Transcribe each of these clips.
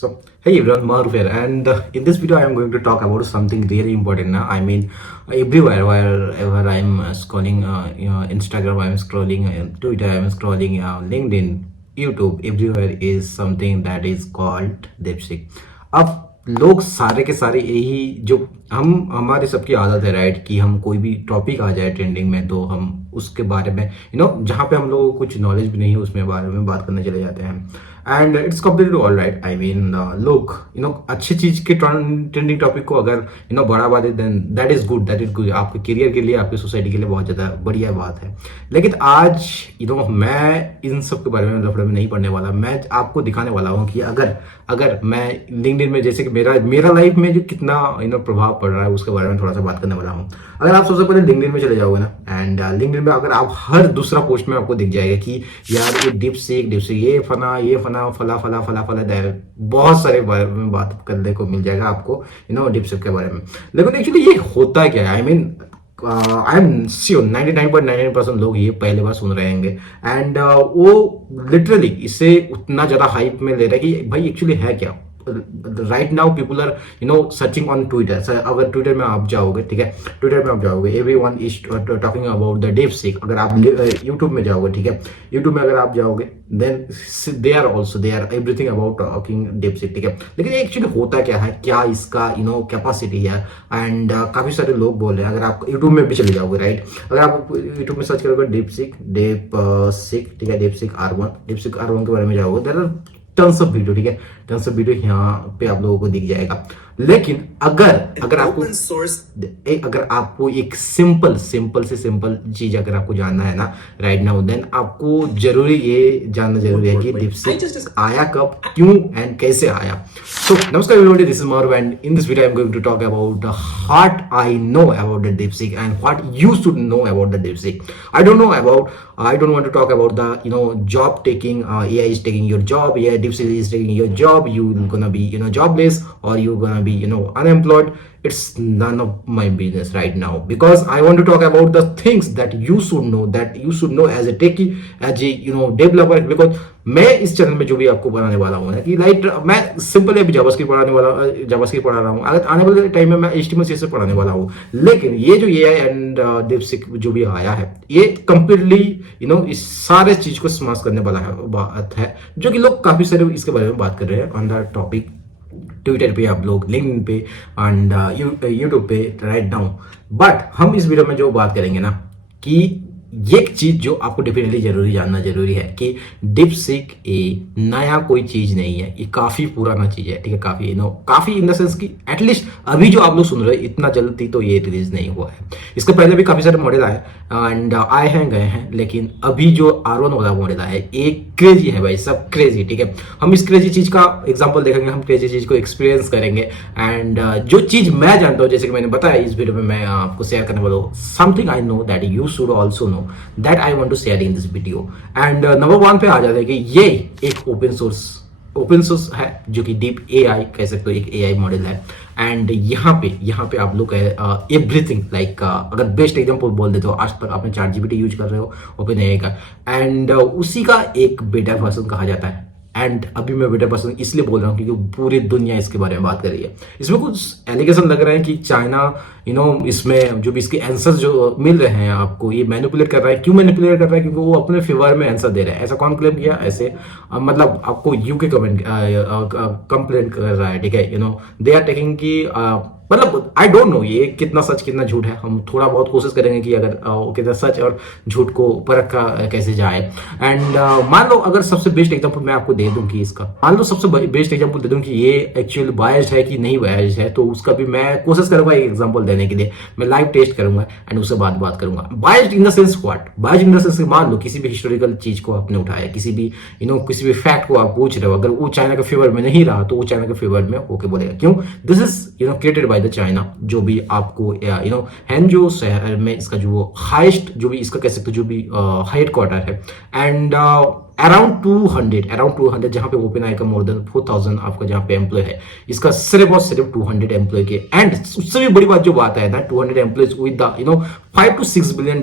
So, hey everyone, Maruf here, and in this video, I am going to talk about something really important. I mean, everywhere, wherever I'm scrolling, Instagram, I'm scrolling, Twitter, I'm scrolling, LinkedIn, YouTube, everywhere is something that is called DeepSeek. अब लोग सारे के सारे यही जो हम हमारे सबकी आदत है राइट कि हम कोई भी टॉपिक आ जाए ट्रेंडिंग में तो हम उसके बारे में जहाँ पे हम लोगों को कुछ नॉलेज भी नहीं है उसमें बारे में बात करने चले जाते हैं and it's completely all right I mean लोग अच्छी चीज के ट्रेंडिंग टॉपिक को अगर बढ़ावा दे देन दैट इज गुड आपके करियर के लिए आपकी सोसाइटी के लिए बहुत ज्यादा बढ़िया बात है। लेकिन आज मैं इन सब के बारे में लफड़े में नहीं पढ़ने वाला। मैं आपको दिखाने वाला हूँ कि अगर मैं लिंक्डइन में जैसे कि मेरा लाइफ में जो कितना प्रभाव पड़ रहा है उसके बारे में थोड़ा सा बात करने वाला हूँ। अगर आप सबसे पहले लिंक्डइन में चले जाओगे ना एंड लिंक्डइन में अगर आप हर दूसरा पोस्ट में आपको दिख जाएगा कि यार ये डीपसीक ये फना फला फला फला फला बहुत सारे बारे में बात करने को मिल जाएगा आपको डीपसीक के बारे में। लेकिन एक्चुअली ये होता क्या है? I mean I am sure 99.99% लोग ये पहले बार सुन रहे होंगे एंड वो लिटरली इसे उतना ज्यादा हाइप में ले रहे हैं कि भाई एक्चुअली है क्या। Right now people are searching on Twitter. अगर ट्विटर में आप जाओगे, ठीक है, ट्विटर में आप जाओगे, everyone is talking about the DeepSeek. अगर आप यूट्यूब में जाओगे, ठीक है, यूट्यूब में अगर आप जाओगे then they are everything about talking DeepSeek, ठीक है। लेकिन एक्चुअली होता क्या है, क्या इसका कैपेसिटी है एंड काफी सारे लोग बोल रहे हैं। अगर आप यूट्यूब में भी चले जाओगे राइट, अगर आप यूट्यूब में सर्च करोगे डीपसीक, ठीक है, डीपसीक R1 के बारे में जाओगे, there are tons of video, ठीक है, टन्स ऑफ वीडियो यहाँ पे आप लोगों को दिख जाएगा। लेकिन अगर आपको एक सिंपल चीज अगर आपको जानना है ना राइट नाउ, देन आपको जरूरी ये जानना जरूरी है कि डीपसीक आया कब, क्यों एंड कैसे आया। So, namaskar everybody, this is Marv and in this video I am going to talk about what I know about the DeepSeek and what you should know about the DeepSeek. I don't want to talk about the job taking, AI is taking your job, yeah, DeepSeek is taking your job, you're gonna be jobless or you're gonna be unemployed. It's none of my business right now because I want to talk about the things that you should know as a techie, as a developer, because मैं इस channel में जो भी आपको बनाने वाला हूँ ना कि मैं सिंपल अभी जावास्क्रिप्ट पढ़ा रहा हूँ। अगर आने वाले टाइम में मैं HTML CSS पढ़ाने वाला हूँ। लेकिन ये जो AI एंड डीपसीक जो भी आया है ये कंप्लीटली इस सारे चीज को स्माश करने वाला बात है जो कि लोग काफी सारे इसके बारे में बात कर रहे हैं ऑन द टॉपिक। ट्विटर पे आप लोग, लिंक्डइन पे एंड यूट्यूब पे राइट नाउ। बट हम इस वीडियो में जो बात करेंगे ना कि एक चीज जो आपको डेफिनेटली जानना जरूरी है कि डीपसीक नया कोई चीज नहीं है, ये काफी पुराना चीज है, ठीक है, काफी इन द सेंस कि एटलीस्ट अभी जो आप लोग सुन रहे हैं इतना जल्दी तो ये रिलीज नहीं हुआ है। इसके पहले भी काफी सारे मॉडल आए एंड आए हैं गए हैं, लेकिन अभी जो R1 वाला मॉडल आया है एक क्रेजी है भाई, सब क्रेजी, ठीक है। हम इस क्रेजी चीज का एग्जाम्पल देखेंगे, हम क्रेजी चीज को एक्सपीरियंस करेंगे एंड जो चीज मैं जानता हूँ, जैसे कि मैंने बताया इस वीडियो में मैं आपको शेयर करने वाला हूँ, something I know that you should also know that I want to share in this video and number 1 पे आ जाते हैं कि ये एक ओपन सोर्स है जो कि डीप AI कह सकते हो, एक AI मॉडल है एंड यहाँ पे आप लोग एवरीथिंग लाइक अगर बेस्ट एग्जांपल बोल देते हो, आज तक आपने ChatGPT यूज कर रहे हो ओपन AI का एंड उसी का एक बेटा वर्जन कहा जाता है। एंड अभी मैं बेटा पसंद इसलिए बोल रहा हूँ क्योंकि पूरी दुनिया इसके बारे में बात कर रही है। इसमें कुछ एलिगेशन लग रहे हैं कि चाइना इसमें जो भी इसके आंसर जो मिल रहे हैं आपको ये मैनिपुलेट कर रहा है। क्यों मैनिपुलेट कर रहा है? क्योंकि वो अपने फेवर में आंसर दे रहा है। ऐसा कौन क्लेम किया? ऐसे मतलब आपको यूके कंप्लेंट कर रहा है, ठीक है, दे आर टेकिंग की मतलब आई डोंट नो ये कितना सच कितना झूठ है। हम थोड़ा बहुत कोशिश करेंगे कि अगर कितना सच और झूठ को परख का कैसे जाए एंड मान लो अगर सबसे बेस्ट एग्जांपल मैं आपको दे दूं कि इसका, मान लो सबसे बेस्ट एग्जांपल दे दूं कि ये एक्चुअली बायस्ड है कि नहीं बायस्ड है, तो उसका भी मैं कोशिश करूंगा एक एग्जांपल देने के लिए। मैं लाइव टेस्ट करूंगा एंड उससे बात करूंगा। Biased in the sense what? Biased in the sense मान लो किसी भी हिस्टोरिकल चीज को आपने उठाया, किसी भी फैक्ट को आप पूछ रहे हो, अगर वो चाइना के फेवर में नहीं रहा तो वो चाइना के फेवर में होके बोलेगा। क्यों? This is created by the China, जो भी आपको हैंजो शहर में इसका जो हाईएस्ट जो भी इसका कह सकते हो जो भी हेडक्वार्टर है एंड अराउंड 200 जहां पे ओपन आई का मोर देन 4000 आपका जहां पे एम्प्लॉय है, इसका सिर्फ 200 एम्प्लॉय के एंड उससे भी बड़ी बात जो बात है ना 200 employees with the $5 to $6 billion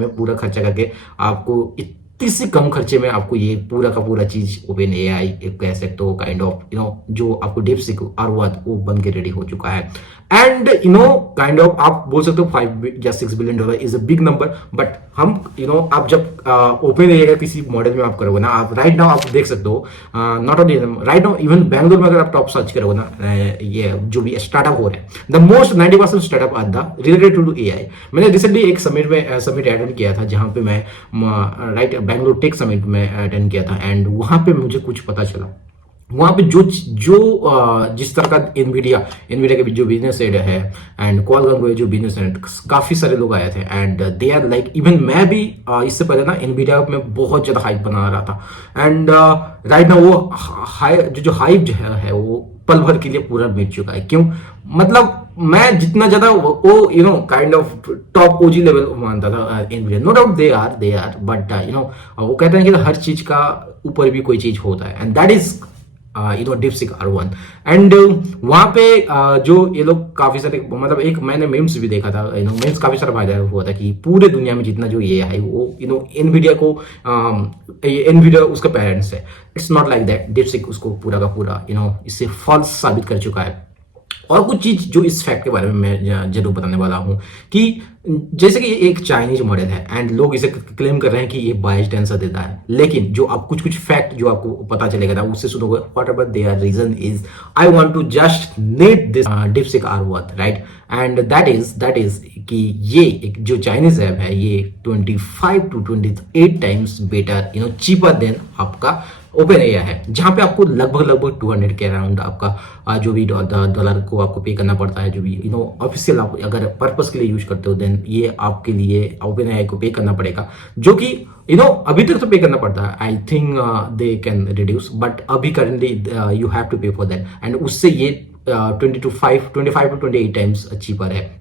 में पूरा खर्चा करके आपको इससे कम खर्चे में आपको ये पूरा का पूरा चीज ओपन एआई कह सकते हो काइंड ऑफ जो आपको DeepSeek R1 वो बन के रेडी हो चुका है। एंड काइंड ऑफ आप बोल सकते हो $5 या $6 billion is a big number, but हम आप जब ओपन एआई किसी मॉडल में आप करोगे ना, आप राइट नाउ आप देख सकते हो, not only right now even Bangalore में अगर आप टॉप सर्च करोगे ना, ये जो भी स्टार्टअप हो रहे हैं, the most 90% startup are the related to AI. मैंने रिसेंटली एक समिट अटेंड किया था जहां पे मैं राइट बैंगलोर टेक समिट में अटेंड किया था, एंड वहां पे मुझे कुछ पता चला। वहां पे जो जिस तरह का एनवीडिया के जो बिजनेस हेड है एंड क्वालकॉम के जो बिजनेस हेड, काफी सारे लोग आए थे and they are like, even मैं भी इससे पहले ना एनवीडिया में बहुत ज्यादा हाइप बना रहा था, एंड राइट ना वो जो हाइप जो है वो पल भर के लिए पूरा मिट चुका है। क्यों? मतलब मैं जितना ज्यादा वो kind of top OG level मानता था Nvidia, no doubt they are but वो कहते हैं कि हर चीज का ऊपर भी कोई चीज होता है, and that is DeepSeek R1। And वहां पे जो ये लोग काफी सारे, मतलब एक मैंने मीम्स भी देखा था, मीम्स काफी सारा फायदा हुआ था कि पूरे दुनिया में जितना जो ये है वो एनवीडिया उसका पेरेंट्स है। It's not like that, DeepSeek उसको पूरा का पूरा इससे फॉल्स साबित कर चुका है। और कुछ चीज जो इस फैक्ट के बारे में मैं जरूर बताने वाला हूं कि जैसे कि ये एक चाइनीज मॉडल है एंड लोग इसे क्लेम कर रहे हैं कि ये बायस्ड आंसर देता है, लेकिन जो आप कुछ फैक्ट जो आपको पता चलेगा ना उससे सुनोगे, whatever their reason is, I want to just need this DeepSeek R1 right, and that is कि ये एक जो चाइनीज ऐप है ये 25 to 28 times better cheaper than आपका ओपन एआई है, जहां पे आपको लगभग 200 के अराउंड आपका जो भी डॉलर को आपको पे करना पड़ता है, जो भी ऑफिशियल आप अगर पर्पस के लिए यूज करते हो देन ये आपके लिए ओपन एआई को पे करना पड़ेगा, जो कि अभी तक तो पे करना पड़ता है। I think they can reduce, but अभी करेंटली यू हैव टू पे फॉर दैट, एंड उससे ये 25 to 28 टाइम्स चीपर है।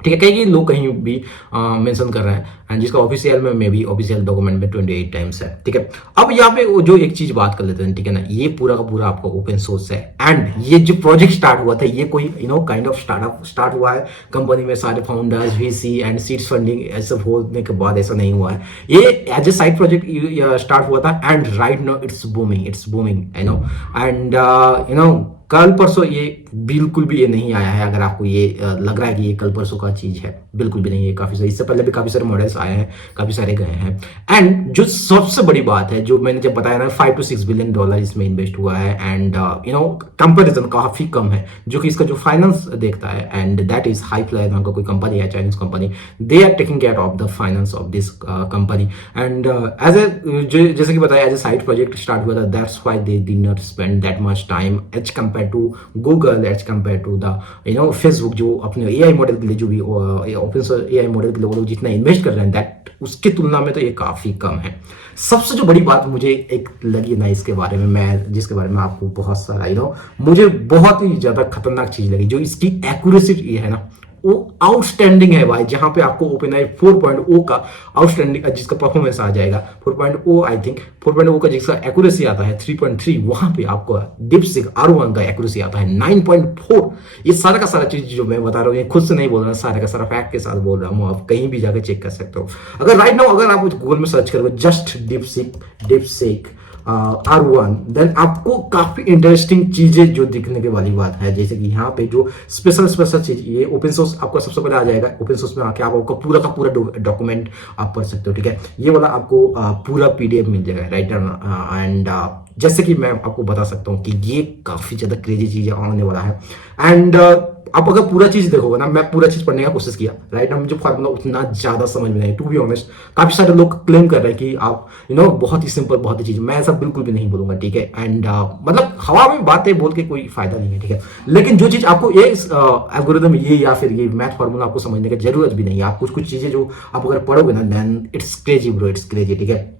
ठीक है, कई लोग कहीं भी मेंशन कर रहे हैं एंड जिसका ऑफिशियल में भी ऑफिशियल डॉक्यूमेंट में 28 टाइम्स है। ठीक है, अब यहाँ पे जो एक चीज बात कर लेते हैं, ठीक है ना, ये पूरा का पूरा आपका ओपन सोर्स है एंड ये जो प्रोजेक्ट स्टार्ट हुआ था ये कोई काइंड ऑफ स्टार्टअप स्टार्ट हुआ है कंपनी में, सारे founders VC and seeds funding ऐसा होने के बाद ऐसा नहीं हुआ है, ये as a side project start हुआ था and right now it's booming and कल परसों ये बिल्कुल भी ये नहीं आया है। अगर आपको ये लग रहा है कि ये कल परसों का चीज है, बिल्कुल भी नहीं है। काफी सारे, इससे पहले भी काफी सारे मॉडल्स आए हैं, काफी सारे गए हैं। एंड जो सबसे बड़ी बात है, जो मैंने जब बताया ना, $5 to 6 बिलियन इसमें इन्वेस्ट हुआ है एंड कंपेरिजन काफी कम है जो कि इसका जो फाइनेंस देखता है, एंड दैट इज हाईफ्लाई नाम का कोई कंपनी है, Chinese company, they are taking care of the finance of this company and as a जैसे कि बताया as a side project start हुआ था, that's why they did not spend that much time as compare to Google, as compare to the Facebook, जो अपने AI model के लिए जो भी ओपन सोर्स एआई मॉडल के लिए वो लोग जितना इन्वेस्ट कर रहे हैं, दैट उसकी तुलना में तो ये काफी कम है। सबसे जो बड़ी बात मुझे एक लगी ना इसके बारे में, मैं जिसके बारे में आपको बहुत सारा मुझे बहुत ही ज्यादा खतरनाक चीज लगी, जो इसकी एक्यूरेसी है ना, वो आउटस्टैंडिंग है भाई। जहां पे आपको OpenAI 4.0 का आउटस्टैंडिंग जिसका परफॉर्मेंस आ जाएगा 4.0, आई थिंक 4.0 का जिसका एक्यूरेसी आता है 3.3, वहां पे आपको DeepSeek R1 का एक्यूरेसी आता है 9.4। ये सारा का सारा चीज जो मैं बता रहा हूँ, ये खुद से नहीं बोल रहा, सारा का सारा फैक्ट के साथ बोल रहा हूँ, आप कहीं भी जाकर चेक कर सकते हो। अगर राइट नाउ अगर आप गूगल में सर्च करोगे जस्ट DeepSeek R1, देन आपको काफी इंटरेस्टिंग चीजें जो दिखने के वाली बात है, जैसे कि यहाँ पे जो स्पेशल चीज, ये ओपन सोर्स आपको सबसे पहले आ जाएगा। ओपन सोर्स में आके आपको पूरा का पूरा डॉक्यूमेंट आप पढ़ सकते हो। ठीक है, ये वाला आपको पूरा PDF मिल जाएगा राइट एंड जैसे कि मैं आपको बता सकता हूँ कि ये काफी ज्यादा क्रेजी चीज आने वाला है एंड आप अगर पूरा चीज देखोगे ना, मैं पूरा चीज पढ़ने का कोशिश किया राइट ना, मुझे फार्मूला उतना ज्यादा समझ में नहीं, टू बी ऑनेस्ट। काफी सारे लोग क्लेम कर रहे हैं कि आप बहुत ही सिंपल, बहुत ही चीज, मैं ऐसा बिल्कुल भी नहीं बोलूंगा। ठीक है, एंड मतलब हवा में बातें बोल के कोई फायदा नहीं है। ठीक है, लेकिन जो चीज आपको ये एल्गोरिथम ये या फिर ये मैथ फार्मूला आपको समझने की जरूरत भी नहीं है। आप कुछ चीजें जो आप अगर पढ़ोगे ना, then it's crazy bro, it's crazy. ठीक है,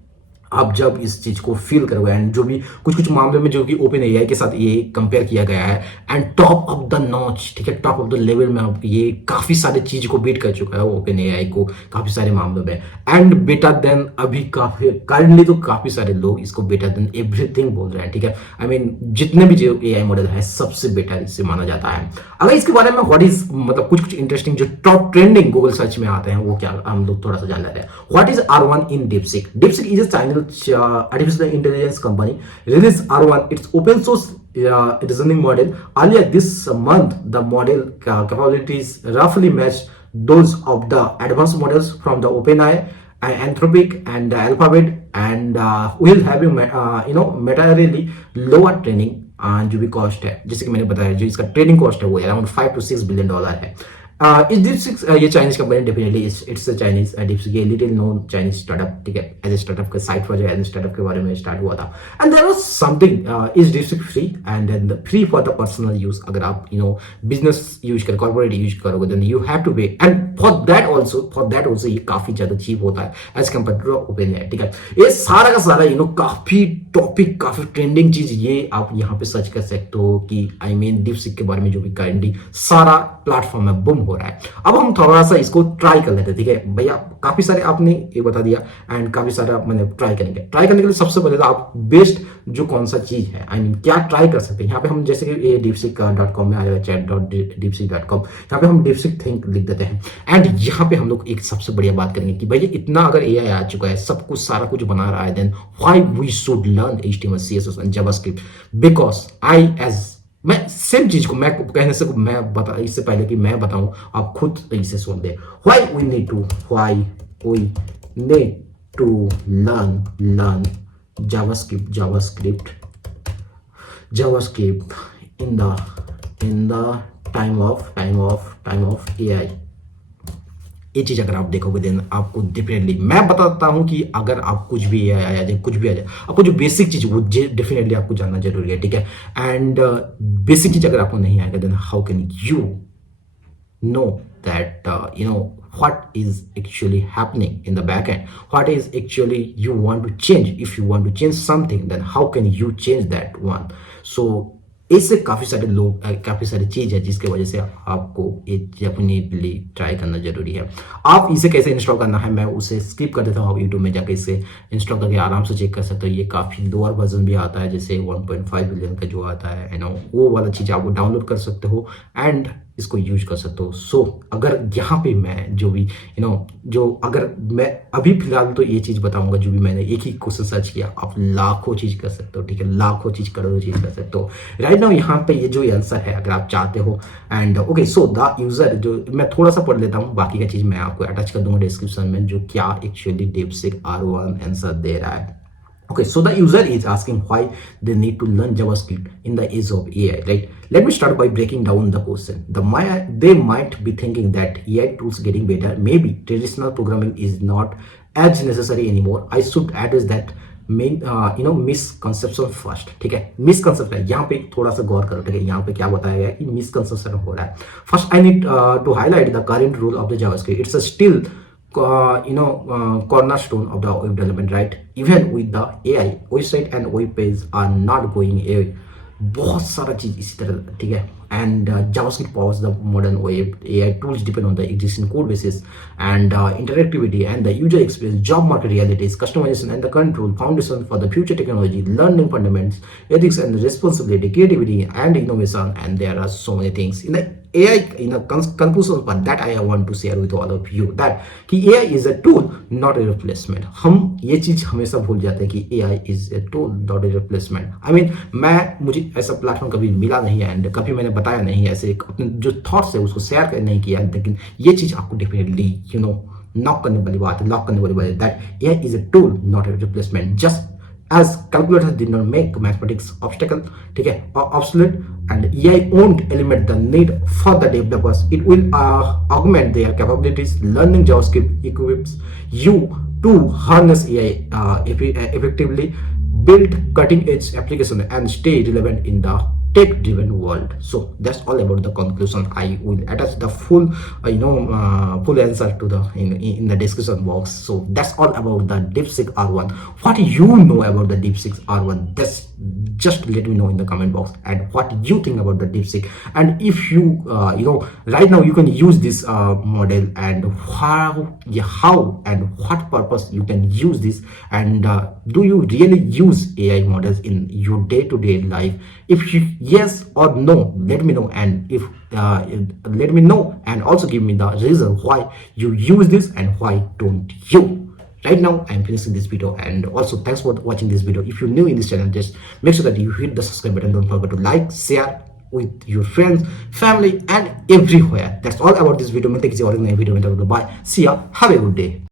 आप जब इस चीज को फील करोगे एंड जो भी कुछ मामले में जो कि ओपन एआई के साथ ये कंपेयर किया गया है and top of the notch, ठीक है, टॉप ऑफ द लेवल में आप ये काफी सारे चीज को बीट कर चुका है ओपन एआई को काफी सारे मामलों में, एंड बेटर देन अभी काफी करंटली तो काफी सारे लोग इसको बेटर देन एवरीथिंग बोल रहे हैं। ठीक है, आई मीन जितने भी जो एआई मॉडल है सबसे बेटर इससे माना जाता है। अगर इसके बारे में व्हाट इज मतलब कुछ इंटरेस्टिंग जो टॉप ट्रेंडिंग गूगल सर्च में आते हैं वो क्या हम लोग थोड़ा सा जान लेते हैं। What is R1 in DeepSeek? DeepSeek is a Chinese artificial intelligence company, released R1, its open source reasoning model. Earlier this month, the model capabilities roughly matched those of the advanced models from the OpenAI, Anthropic, and Alphabet, and will have materially lower training जो भी cost है, जैसे कि मैंने बताया, जो इसका training cost है वो अराउंड $5 to $6 billion है। इस DeepSeek ये Chinese company definitely it's Chinese DeepSeek, ये लिटिल नोन चाइनीज स्टार्टअप, ठीक है, एज ए स्टार्टअप का साइट पर एज ए स्टार्टअप के बारे में स्टार्ट हुआ था। And there was something is DeepSeek free and then free for the personal use. अगर आप बिजनेस यूज कर कॉर्पोरेट यूज करोगे then you have to pay, and for that also ये काफी ज्यादा चीप होता है एज कम्पेयर टू ओपनएआई, ठीक है। ये सारा का सारा काफी टॉपिक, काफी ट्रेंडिंग चीज ये आप यहाँ पे सर्च कर सकते हो कि DeepSeek के बारे में जो भी काइंडली सारा प्लेटफॉर्म में बूम हो रहा है। अब हम थोड़ा सा इसको ट्राई कर लेते हैं, ठीक है भैया। काफी सारे आपने ये बता दिया एंड काफी सारा मैंने ट्राई करेंगे। ट्राई करने के लिए सबसे पहले तो आप बेस्ट जो कौन सा चीज है, क्या ट्राई कर सकते हैं। यहाँ पे हम जैसे कि ये deepseek.com में आ जाएगा, chat.deepseek.com, यहाँ पे हम DeepSeek थिंक लिख देते हैं एंड यहाँ पे हम लोग एक सबसे बढ़िया बात करेंगे कि भैया इतना अगर AI आ चुका है, सब कुछ सारा कुछ बना रहा है, then why we should learn HTML CSS and JavaScript, because मैं सेम चीज को मैं कहने से मैं बता इससे पहले कि मैं बताऊं, आप खुद इसे सुन दे। Why we need to learn JavaScript in the time of AI। ये चीज अगर आप देखोगे देन आपको डेफिनेटली मैं बताता हूं कि अगर आप कुछ भी आ जाए आपको जो बेसिक चीज वो डेफिनेटली आपको जानना जरूरी है, ठीक है। एंड बेसिक चीज अगर आपको नहीं आएगा then how can you know that what is actually happening in the back end, what is actually you want to change. If you want to change something then how can you change that one? So इससे काफी सारे लोग, काफी सारी चीज है जिसके वजह से आपको ये डेफिनेटली ट्राई करना जरूरी है। आप इसे कैसे इंस्टॉल करना है मैं उसे स्किप कर देता हूँ। आप यूट्यूब में जाके इसे इंस्टॉल करके आराम से चेक कर सकते हो। ये काफी लोअर वर्जन भी आता है, जैसे 1.5 बिलियन का जो आता है वो वाला चीज आप डाउनलोड कर सकते हो एंड इसको यूज कर सकते हो। सो अगर यहाँ पे मैं जो भी अगर मैं अभी फिलहाल तो ये चीज बताऊंगा, जो भी मैंने एक ही क्वेश्चन सर्च किया, आप लाखों चीज कर सकते हो, ठीक है, लाखों चीज करोड़ों चीज कर सकते हो। राइट नाउ यहाँ पे ये जो आंसर है अगर आप चाहते हो and okay, so the user, जो मैं थोड़ा सा पढ़ लेता हूँ, बाकी का चीज मैं आपको अटैच कर दूंगा डिस्क्रिप्शन में, जो क्या एक्चुअली DeepSeek R1 आंसर दे रहा है। Okay, so the user is asking why they need to learn JavaScript in the age of AI, right? Let me start by breaking down the question. They might be thinking that AI tools getting better. Maybe traditional programming is not as necessary anymore. I should address that misconception first, ठीक है। Misconception है, यहाँ पे थोड़ा सा गौर करो, ठीक है। यहाँ पे क्या बताया गया कि मिसकंसेप्शन हो रहा है। First I need to highlight the current rule of the JavaScript. It's a still cornerstone of the web development, right? Even with the AI, website and web page are not going away. बहुत सारा चीज इसी तरह, ठीक है। and JavaScript powers the modern web. AI tools depend on the existing code bases and interactivity and the user experience, job market realities, customization and the control, foundation for the future technology, learning fundamentals, ethics and responsibility, creativity and innovation, and there are so many things in the AI. In a conclusion but that I want to share with all of you that कि AI is a tool not a replacement. हम ये चीज हमेशा भूल जाते हैं कि AI is a tool not a replacement. I mean मुझे ऐसा प्लेटफॉर्म कभी मिला नहीं है एंड कभी मैंने बताया नहीं ऐसे अपने जो थॉट्स है उसको शेयर नहीं किया, लेकिन ये चीज आपको डेफिनेटली नॉक करने वाली बात है, लॉक करने वाली बात है that AI is a tool not a replacement. Just as calculators did not make mathematics obstacle, ठीक है, obsolete, and AI won't eliminate the need for the developers. It will augment their capabilities. Learning JavaScript equips you to harness AI effectively, build cutting-edge application, and stay relevant in the tech-driven world. So that's all about the conclusion. I will attach the full full answer to the in the description box. So that's all about the DeepSeek R1. What you know about the DeepSeek R1, that's just let me know in the comment box, and what you think about the DeepSeek, and if you right now you can use this model, and how and what purpose you can use this, and do you really use AI models in your day-to-day life? If you yes or no, let me know, and if let me know, and also give me the reason why you use this and why don't you. right now I am finishing this video. And also thanks for watching this video. If you're new in this channel, just make sure that you hit the subscribe button. Don't forget to like, share with your friends, family, and everywhere. That's all about this video. Bye. See ya. Have a good day.